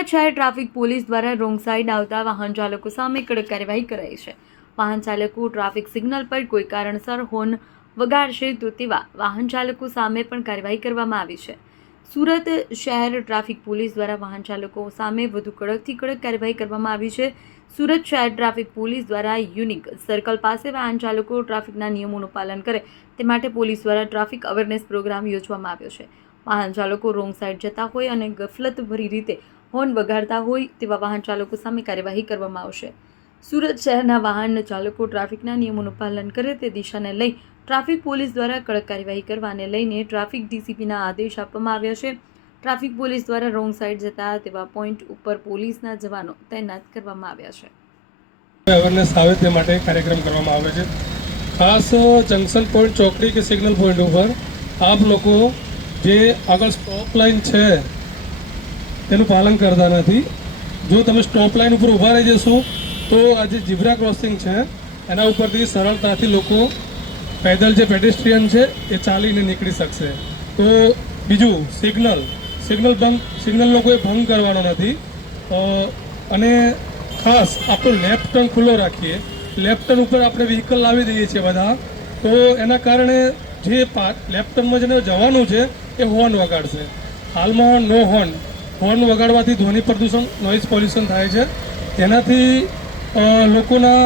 સુરત શહેર traffic police દ્વારા wrong side આવતા વાહન ચાલકો સામે કડક કાર્યવાહી કરાઈ છે. વાહન ચાલકો ટ્રાફિક સિગ્નલ પર કોઈ કારણસર હોર્ન વગાડશે તો તેવા વાહન ચાલકો સામે પણ કાર્યવાહી કરવામાં આવી છે. સુરત શહેર ટ્રાફિક પોલીસ દ્વારા વાહન ચાલકો સામે વધુ કડકથી કડક કાર્યવાહી કરવામાં આવી છે. સુરત શહેર ટ્રાફિક પોલીસ દ્વારા યુનિક સર્કલ પાસે વાહન ચાલકો ટ્રાફિકના નિયમોનું પાલન કરે તે માટે પોલીસ દ્વારા ટ્રાફિક અવેરનેસ પ્રોગ્રામ યોજવામાં આવ્યો છે. વાહન ચાલકો રોંગ સાઈડ જતા હોય અને ગફલતભરી રીતે હોર્ન વગાડતા હોય તેવા વાહન ચાલકો સામે કાર્યવાહી કરવામાં આવશે. સુરત શહેરના વાહન ચાલકો ટ્રાફિકના નિયમોનું પાલન કરે તે દિશાને લઈ ટ્રાફિક પોલીસ દ્વારા કડક કાર્યવાહી કરવાને લઈને ટ્રાફિક ડીસીપીના આદેશ આપવામાં આવ્યા છે. ટ્રાફિક પોલીસ દ્વારા રોંગ સાઈડ જતા તેવા પોઈન્ટ ઉપર પોલીસના જવાનો તૈનાત કરવામાં આવ્યા છે. અવેરનેસ આવે તે માટે કાર્યક્રમ કરવામાં આવે છે. ખાસ જંકશન પોઈન્ટ, ચોકડી કે સિગ્નલ પોઈન્ટ ઉપર આપ લોકો જે આગળ સ્ટોપ લાઇન છે તેનું પાલન કરતા નથી. જો તમે સ્ટોપ લાઇન ઉપર ઊભા રહી જશો, તો આ જે જીબ્રા ક્રોસિંગ છે, એના ઉપરથી સરળતાથી લોકો પેદલ જે પેડેસ્ટ્રિયન છે, એ ચાલીને નીકળી શકશે. તો બીજું સિગ્નલ સિગ્નલ ભંગ સિગ્નલ લોકોએ ભંગ કરવાનો નથી. અને ખાસ આપણો લેફ્ટ ટર્ન ખુલ્લો રાખીએ. લેફ્ટ ટર્ન ઉપર આપણે વ્હીકલ લાવી દઈએ છીએ બધા, તો એના કારણે જે લેફ્ટ ટર્નમાં જેને જવાનું છે, એ હોર્ન વગાડશે. હાલમાં નો હોર્ન હોર્ન વગાડવાથી ધ્વનિ પ્રદૂષણ નોઇઝ પોલ્યુશન થાય છે. તેનાથી લોકોના